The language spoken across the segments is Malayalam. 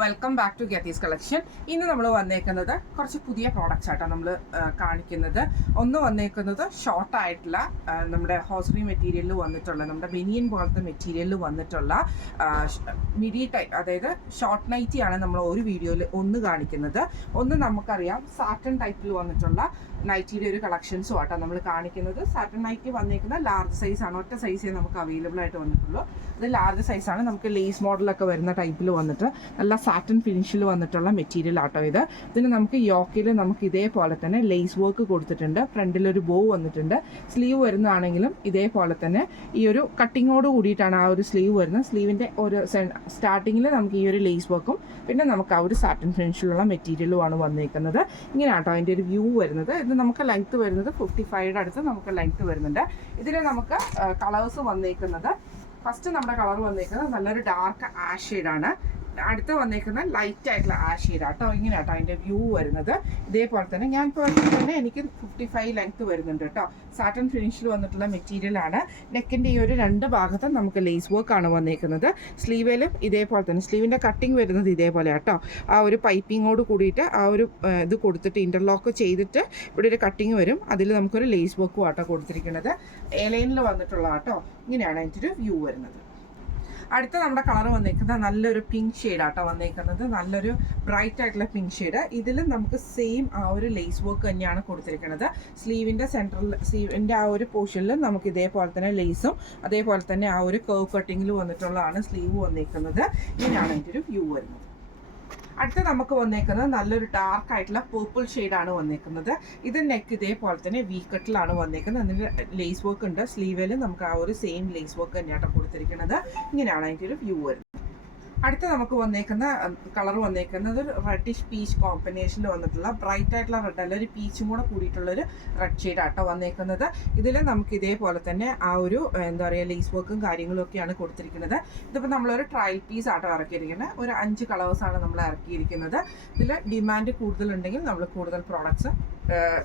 വെൽക്കം ബാക്ക് ടു ഗെത്തീസ് കളക്ഷൻ. ഇന്ന് നമ്മൾ വന്നേക്കുന്നത് കുറച്ച് പുതിയ പ്രോഡക്റ്റ്സ് ആയിട്ടാണ് നമ്മൾ കാണിക്കുന്നത്. ഒന്ന് വന്നേക്കുന്നത് ഷോർട്ടായിട്ടുള്ള നമ്മുടെ ഹോസറി മെറ്റീരിയലിൽ വന്നിട്ടുള്ള നമ്മുടെ ബനിയൻ പോലത്തെ മെറ്റീരിയലിൽ വന്നിട്ടുള്ള മിഡി ടൈപ്പ്, അതായത് ഷോർട്ട് നൈറ്റിയാണ് നമ്മൾ ഒരു വീഡിയോയിൽ ഒന്ന് കാണിക്കുന്നത്. ഒന്ന് നമുക്കറിയാം സാറ്റൻ ടൈപ്പിൽ വന്നിട്ടുള്ള നൈറ്റിയുടെ ഒരു കളക്ഷൻസും ആട്ടോ നമ്മൾ കാണിക്കുന്നത്. സാറ്റൻ നൈറ്റി വന്നേക്കുന്ന ലാർജ് സൈസാണ്, ഒറ്റ സൈസേ നമുക്ക് അവൈലബിൾ ആയിട്ട് വന്നിട്ടുള്ളൂ. അത് ലാർജ് സൈസാണ്. നമുക്ക് ലേസ് മോഡലൊക്കെ വരുന്ന ടൈപ്പിൽ വന്നിട്ട് നല്ല സാറ്റൻ ഫിനിഷിൽ വന്നിട്ടുള്ള മെറ്റീരിയൽ ആട്ടോ ഇത്. ഇതിന് നമുക്ക് യോക്കിൽ നമുക്ക് ഇതേപോലെ തന്നെ ലേസ് വർക്ക് കൊടുത്തിട്ടുണ്ട്. ഫ്രണ്ടിലൊരു ബോ വന്നിട്ടുണ്ട്. സ്ലീവ് വരുന്നതാണെങ്കിലും ഇതേപോലെ തന്നെ ഈ ഒരു കട്ടിങ്ങോട് കൂടിയിട്ടാണ് ആ ഒരു സ്ലീവ് വരുന്നത്. സ്ലീവിൻ്റെ ഒരു സ്റ്റാർട്ടിങ്ങിൽ നമുക്ക് ഈ ഒരു ലേസ് വർക്കും പിന്നെ നമുക്ക് ആ ഒരു സാറ്റൻ ഫിനിഷിലുള്ള മെറ്റീരിയലുമാണ് വന്നിരിക്കുന്നത്. ഇങ്ങനെയാട്ടോ അതിൻ്റെ ഒരു വ്യൂ വരുന്നത്. ഇത് നമുക്ക് ലെങ്ത്ത് വരുന്നത് 55 അടുത്ത് നമുക്ക് ലെങ്ത്ത് വരുന്നുണ്ട്. ഇതിൽ നമുക്ക് കളേഴ്സ് വന്നേക്കുന്നത്, ഫസ്റ്റ് നമ്മുടെ കളർ വന്നേക്കുന്നത് നല്ലൊരു ഡാർക്ക് ആഷ് ഷെയ്ഡാണ്. അടുത്ത് വന്നേക്കുന്ന ലൈറ്റ് ആയിട്ടുള്ള ആഷ് ഷെയ്ഡാട്ടോ. ഇങ്ങനെയാട്ടോ അതിൻ്റെ വ്യൂ വരുന്നത്. ഇതേപോലെ തന്നെ ഞാൻ ഇപ്പോൾ തന്നെ എനിക്ക് 55 ലെങ്ത്ത് വരുന്നുണ്ട് കേട്ടോ. സാറ്റൻ ഫിനിഷിൽ വന്നിട്ടുള്ള മെറ്റീരിയലാണ്. നെക്കിൻ്റെ ഈ ഒരു രണ്ട് ഭാഗത്തും നമുക്ക് ലേസ് വർക്കാണ് വന്നേക്കുന്നത്. സ്ലീവിലും ഇതേപോലെ തന്നെ സ്ലീവിൻ്റെ കട്ടിങ് വരുന്നത് ഇതേപോലെ കേട്ടോ. ആ ഒരു പൈപ്പിങ്ങോട് കൂടിയിട്ട് ആ ഒരു ഇത് കൊടുത്തിട്ട് ഇൻ്റർലോക്ക് ചെയ്തിട്ട് ഇവിടെ ഒരു കട്ടിങ് വരും. അതിൽ നമുക്കൊരു ലേസ് വർക്കും ആട്ടോ കൊടുത്തിരിക്കുന്നത്. എ ലൈനിൽ വന്നിട്ടുള്ള ആട്ടോ. ഇങ്ങനെയാണ് അതിൻ്റെ ഒരു വ്യൂ വരുന്നത്. അടുത്ത നമ്മുടെ കളർ വന്നേക്കുന്നത് നല്ലൊരു പിങ്ക് ഷെയ്ഡാട്ടോ വന്നേക്കുന്നത്. നല്ലൊരു ബ്രൈറ്റ് ആയിട്ടുള്ള പിങ്ക് ഷെയ്ഡ്. ഇതിലും നമുക്ക് സെയിം ആ ഒരു ലേസ് വർക്ക് തന്നെയാണ് കൊടുത്തിരിക്കുന്നത്. സ്ലീവിൻ്റെ സെൻട്രൽ സ്ലീവിൻ്റെ ആ ഒരു പോർഷനിൽ നമുക്ക് ഇതേപോലെ തന്നെ ലേസും അതേപോലെ തന്നെ ആ ഒരു കർവ് കട്ടിങ്ങിൽ വന്നിട്ടുള്ളതാണ് സ്ലീവ് വന്നേക്കുന്നത്. ഇങ്ങനെയാണ് അതിൻ്റെ ഒരു വ്യൂ വരുന്നത്. അടുത്ത നമുക്ക് വന്നേക്കുന്നത് നല്ലൊരു ഡാർക്ക് ആയിട്ടുള്ള പേർപ്പിൾ ഷെയ്ഡാണ് വന്നേക്കുന്നത്. ഇത് നെക്ക് ഇതേപോലെ തന്നെ വി കട്ടിലാണ് വന്നേക്കുന്നത്. അതിൻ്റെ ലേസ് വർക്ക് ഉണ്ട്. സ്ലീവിൽ നമുക്ക് ആ ഒരു സെയിം ലേസ് വർക്ക് തന്നെയാണ് കൊടുത്തിരിക്കുന്നത്. ഇങ്ങനെയാണ് അതിൻ്റെ ഒരു വ്യൂ വരുന്നത്. അടുത്ത നമുക്ക് വന്നേക്കുന്ന കളർ വന്നേക്കുന്നത് ഒരു റെഡിഷ് പീച്ച് കോമ്പിനേഷനിൽ വന്നിട്ടുള്ള ബ്രൈറ്റ് ആയിട്ടുള്ള റെഡ് അല്ല, ഒരു പീച്ചും കൂടെ കൂടിയിട്ടുള്ളൊരു റെഡ് ഷെയ്ഡ് ആട്ടോ വന്നേക്കുന്നത്. ഇതിൽ നമുക്ക് ഇതേപോലെ തന്നെ ആ ഒരു എന്താ പറയുക ലേസ് വർക്കും കാര്യങ്ങളും ഒക്കെയാണ് കൊടുത്തിരിക്കുന്നത്. ഇതിപ്പോൾ നമ്മളൊരു ട്രയൽ പീസ് ആട്ടോ ഇറക്കിയിരിക്കുന്നത്. ഒരു 5 കളേഴ്സാണ് നമ്മൾ ഇറക്കിയിരിക്കുന്നത്. ഇതിൽ ഡിമാൻഡ് കൂടുതലുണ്ടെങ്കിൽ നമ്മൾ കൂടുതൽ പ്രോഡക്ട്സ്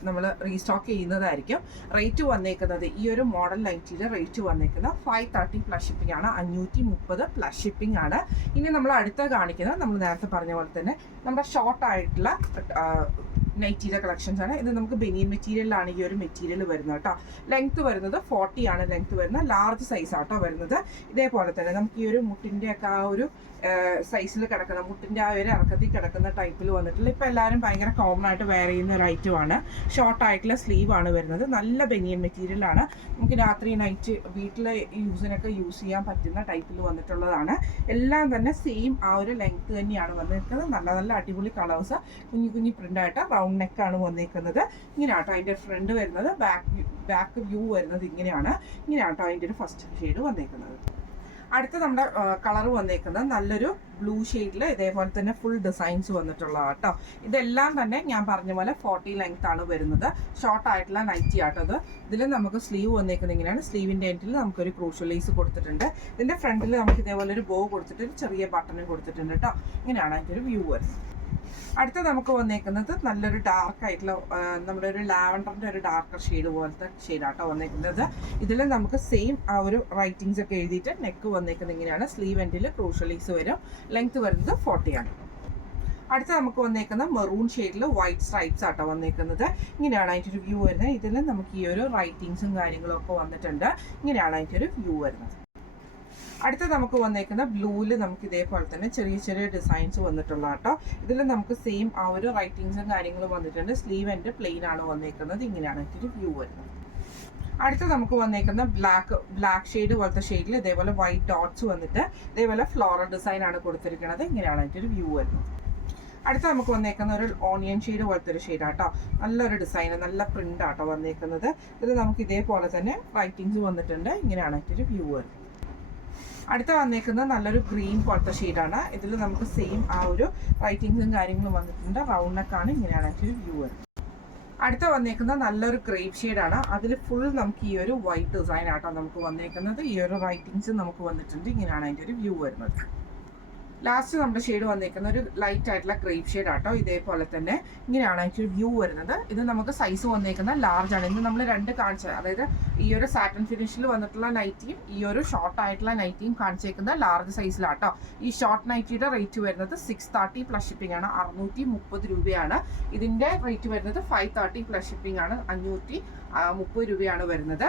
നമ്മൾ റീസ്റ്റോക്ക് ചെയ്യുന്നതായിരിക്കും. റേറ്റ് വന്നേക്കുന്നത് ഈ ഒരു മോഡൽ നൈറ്റിയിൽ റേറ്റ് വന്നേക്കുന്നത് 530 പ്ലസ് ഷിപ്പിംഗ് ആണ്. 530 പ്ലസ് ഷിപ്പിംഗ് ആണ്. ഇനി നമ്മൾ അടുത്ത കാണിക്കുന്നത് നമ്മൾ നേരത്തെ പറഞ്ഞ പോലെ തന്നെ നമ്മുടെ ഷോർട്ട് ആയിട്ടുള്ള നൈറ്റിയുടെ കളക്ഷൻസ് ആണ്. ഇത് നമുക്ക് ബനിയൻ മെറ്റീരിയലിലാണ് ഈ ഒരു മെറ്റീരിയൽ വരുന്നത് കേട്ടോ. ലെങ്ത്ത് വരുന്നത് 40 ആണ് ലെങ്ത്ത് വരുന്നത്. ലാർജ് സൈസ് ആട്ടോ വരുന്നത്. ഇതേപോലെ തന്നെ നമുക്ക് ഈ ഒരു മുട്ടിൻ്റെ ഒക്കെ ആ ഒരു സൈസിൽ കിടക്കുന്ന മുട്ടിൻ്റെ ആ ഒരു ഇറക്കത്തിൽ കിടക്കുന്ന ടൈപ്പിൽ വന്നിട്ടുള്ള ഇപ്പോൾ എല്ലാവരും ഭയങ്കര കോമൺ ആയിട്ട് വെയർ ചെയ്യുന്ന ഒരു ഐറ്റമാണ്. ഷോർട്ട് ആയിട്ടുള്ള സ്ലീവ് ആണ് വരുന്നത്. നല്ല ബനിയൻ മെറ്റീരിയലാണ്. നമുക്ക് രാത്രി നൈറ്റ് വീട്ടിലെ യൂസിനൊക്കെ യൂസ് ചെയ്യാൻ പറ്റുന്ന ടൈപ്പിൽ വന്നിട്ടുള്ളതാണ്. എല്ലാം തന്നെ സെയിം ആ ഒരു ലെങ്ത്ത് തന്നെയാണ് വന്നിരിക്കുന്നത്. നല്ല നല്ല അടിപൊളി കളേഴ്സ്, കുഞ്ഞു കുഞ്ഞു പ്രിൻ്റായിട്ട് റൗണ്ട് നെക്കാണ് വന്നിരിക്കുന്നത്. ഇങ്ങനെയാട്ടോ അതിൻ്റെ ഫ്രണ്ട് വരുന്നത്. ബാക്ക് വ്യൂ വരുന്നത് ഇങ്ങനെയാണ്. ഇങ്ങനെയാട്ടോ അതിൻ്റെ ഒരു ഫസ്റ്റ് ഷെയ്ഡ് വന്നിരിക്കുന്നത്. അടുത്ത നമ്മുടെ കളർ വന്നേക്കുന്നത് നല്ലൊരു ബ്ലൂ ഷെയ്ഡിൽ ഇതേപോലെ തന്നെ ഫുൾ ഡിസൈൻസ് വന്നിട്ടുള്ള കേട്ടോ. ഇതെല്ലാം തന്നെ ഞാൻ പറഞ്ഞ പോലെ 40 ലെങ്ത് ആണ് വരുന്നത്. ഷോർട്ട് ആയിട്ടുള്ള നൈറ്റി ആട്ടോ ഇത്. ഇതിൽ നമുക്ക് സ്ലീവ് വന്നേക്കുന്നത് ഇങ്ങനെയാണ്. സ്ലീവിൻ്റെ എൻഡിൽ നമുക്കൊരു ക്രൂഷ്യൽ ലേസ് കൊടുത്തിട്ടുണ്ട്. ഇതിൻ്റെ ഫ്രണ്ടിൽ നമുക്ക് ഇതേപോലെ ഒരു ബോ കൊടുത്തിട്ട് ഒരു ചെറിയ ബട്ടൺ കൊടുത്തിട്ടുണ്ട് കേട്ടോ. ഇങ്ങനെയാണ് അതിൻ്റെ ഒരു വ്യൂ വരുന്നത്. അടുത്ത നമുക്ക് വന്നേക്കുന്നത് നല്ലൊരു ഡാർക്ക് ആയിട്ടുള്ള നമ്മുടെ ഒരു ലാവൻഡറിൻ്റെ ഒരു ഡാർക്കർ ഷെയ്ഡ് പോലത്തെ ഷെയ്ഡാട്ടോ വന്നേക്കുന്നത്. ഇതിൽ നമുക്ക് സെയിം ആ ഒരു റൈറ്റിങ്സ് ഒക്കെ എഴുതിയിട്ട് നെക്ക് വന്നേക്കുന്നത് ഇങ്ങനെയാണ്. സ്ലീവ് എൻഡിൽ ക്രൂഷ്യൽ ലേസ് വരും. ലെങ്ത് വരുന്നത് 40 ആണ്. അടുത്ത നമുക്ക് വന്നേക്കുന്ന മെറൂൺ ഷെയ്ഡിൽ വൈറ്റ് സ്ട്രൈപ്സ് ആട്ടോ വന്നേക്കുന്നത്. ഇങ്ങനെയാണ് അതിൻ്റെ ഒരു വ്യൂ വരുന്നത്. ഇതിൽ നമുക്ക് ഈ ഒരു റൈറ്റിങ്സും കാര്യങ്ങളും ഒക്കെ വന്നിട്ടുണ്ട്. ഇങ്ങനെയാണ് അതിൻ്റെ ഒരു വ്യൂ വരുന്നത്. അടുത്ത നമുക്ക് വന്നേക്കുന്ന ബ്ലൂവിൽ നമുക്ക് ഇതേപോലെ തന്നെ ചെറിയ ചെറിയ ഡിസൈൻസ് വന്നിട്ടുള്ള കേട്ടോ. ഇതിൽ നമുക്ക് സെയിം ആ ഒരു റൈറ്റിങ്സും കാര്യങ്ങളും വന്നിട്ടുണ്ട്. സ്ലീവ് ആൻഡ് പ്ലെയിൻ ആണ് വന്നേക്കുന്നത്. ഇങ്ങനെയാണ് ഇതിൻ്റെ വ്യൂ വരുന്നത്. അടുത്ത നമുക്ക് വന്നേക്കുന്ന ബ്ലാക്ക് ഷെയ്ഡ് പോലത്തെ ഷെയ്ഡിൽ ഇതേപോലെ വൈറ്റ് ഡോട്ട്സ് വന്നിട്ട് ഇതേപോലെ ഫ്ലോറൽ ഡിസൈൻ ആണ് കൊടുത്തിരിക്കുന്നത്. ഇങ്ങനെയാണ് അതിൻ്റെ ഒരു വ്യൂ വരുന്നത്. അടുത്ത നമുക്ക് വന്നേക്കുന്ന ഒരു ഓണിയൻ ഷെയ്ഡ് പോലത്തെ ഒരു ഷെയ്ഡ് ആട്ടോ. നല്ലൊരു ഡിസൈൻ, നല്ല പ്രിൻ്റ് ആട്ടോ വന്നേക്കുന്നത്. ഇതിൽ നമുക്ക് ഇതേപോലെ തന്നെ റൈറ്റിങ്സ് വന്നിട്ടുണ്ട്. ഇങ്ങനെയാണ് അതിൻ്റെ ഒരു വ്യൂ വരുന്നത്. അടുത്ത വന്നേക്കുന്നത് നല്ലൊരു ഗ്രീൻ പോലത്തെ ഷെയ്ഡാണ്. ഇതിൽ നമുക്ക് സെയിം ആ ഒരു റൈറ്റിങ്സും കാര്യങ്ങളും വന്നിട്ടുണ്ട്. റൗണ്ട് നെക്കാണ്. ഇങ്ങനെയാണ് അതിൻ്റെ ഒരു വ്യൂ വരുന്നത്. അടുത്ത വന്നേക്കുന്നത് നല്ലൊരു ഗ്രേപ്പ് ഷെയ്ഡാണ്. അതിൽ ഫുൾ നമുക്ക് ഈ ഒരു വൈറ്റ് ഡിസൈൻ ആട്ടോ നമുക്ക് വന്നേക്കുന്നത്. ഈ ഒരു റൈറ്റിങ്സ് നമുക്ക് വന്നിട്ടുണ്ട്. ഇങ്ങനെയാണ് അതിൻ്റെ ഒരു വ്യൂ വരുന്നത്. ലാസ്റ്റ് നമ്മുടെ ഷെയ്ഡ് വന്നിരിക്കുന്ന ഒരു ലൈറ്റ് ആയിട്ടുള്ള ക്രീം ഷെയ്ഡ് ആട്ടോ. ഇതേപോലെ തന്നെ ഇങ്ങനെയാണ് ആക്ച്വലി വ്യൂ വരുന്നത്. ഇത് നമുക്ക് സൈസ് വന്നിരിക്കുന്ന ലാർജ് ആണ്. ഇന്ന് നമ്മൾ രണ്ട് കാണിച്ചത്, അതായത് ഈ ഒരു സാറ്റൻ ഫിനിഷിൽ വന്നിട്ടുള്ള നൈറ്റിയും ഈ ഒരു ഷോർട്ട് ആയിട്ടുള്ള നൈറ്റിയും കാണിച്ചേക്കുന്ന ലാർജ് സൈസിലാട്ടോ. ഈ ഷോർട്ട് നൈറ്റിയുടെ റേറ്റ് വരുന്നത് 630 പ്ലസ് ഷിപ്പിംഗ് ആണ്, 630 രൂപയാണ്. ഇതിന്റെ റേറ്റ് വരുന്നത് 530 പ്ലസ് ഷിപ്പിംഗ് ആണ്, 530 രൂപയാണ് വരുന്നത്.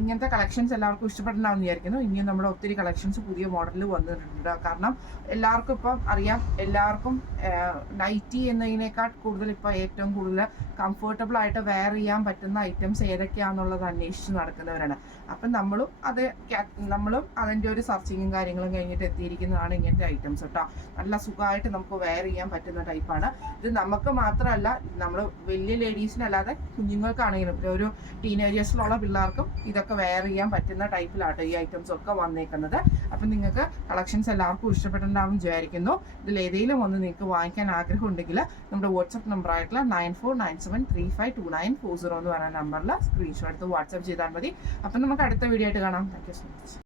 ഇങ്ങനത്തെ കളക്ഷൻസ് എല്ലാവർക്കും ഇഷ്ടപ്പെടണമെന്ന് വിചാരിക്കുന്നു. ഇനിയും നമ്മുടെ ഒത്തിരി കളക്ഷൻസ് പുതിയ മോഡലിൽ വന്നിട്ടുണ്ട്. കാരണം എല്ലാവർക്കും ഇപ്പം അറിയാം, എല്ലാവർക്കും നൈറ്റി എന്നതിനേക്കാൾ കൂടുതൽ ഇപ്പം ഏറ്റവും കൂടുതൽ കംഫർട്ടബിൾ ആയിട്ട് വെയർ ചെയ്യാൻ പറ്റുന്ന ഐറ്റംസ് ഏതൊക്കെയാണെന്നുള്ളത് അന്വേഷിച്ച് നടക്കുന്നവരാണ്. അപ്പം നമ്മളും അതിൻ്റെ ഒരു സെർച്ചിങ്ങും കാര്യങ്ങളും കഴിഞ്ഞിട്ട് എത്തിയിരിക്കുന്നതാണ് ഇങ്ങനത്തെ ഐറ്റംസ് കേട്ടോ. നല്ല സുഖമായിട്ട് നമുക്ക് വെയർ ചെയ്യാൻ പറ്റുന്ന ടൈപ്പാണ് ഇത്. നമുക്ക് മാത്രമല്ല, നമ്മൾ വലിയ ലേഡീസിനല്ലാതെ കുഞ്ഞുങ്ങൾക്കാണെങ്കിലും ഒരു ടീനേജേഴ്സിലുള്ള പിള്ളേർക്കും ഇതൊക്കെ വെയർ ചെയ്യാൻ പറ്റുന്ന ടൈപ്പിലാട്ടോ ഈ ഐറ്റംസ് ഒക്കെ വന്നേക്കുന്നത്. അപ്പം നിങ്ങൾക്ക് കളക്ഷൻസ് എല്ലാവർക്കും ഇഷ്ടപ്പെട്ടിട്ടുണ്ടാവും വിചാരിക്കുന്നു. ഇതിൽ ഏതെങ്കിലും ഒന്ന് നിങ്ങൾക്ക് വാങ്ങിക്കാൻ ആഗ്രഹം ഉണ്ടെങ്കിൽ നമ്മുടെ വാട്സപ്പ് നമ്പർ ആയിട്ടുള്ള 9497352940 എന്ന് പറയുന്ന നമ്പറിൽ സ്ക്രീൻഷോട്ട് എടുത്ത് വാട്സപ്പ് ചെയ്താൽ മതി. അപ്പം നമുക്ക് അടുത്ത വീഡിയോ ആയിട്ട് കാണാം. Thank you so much.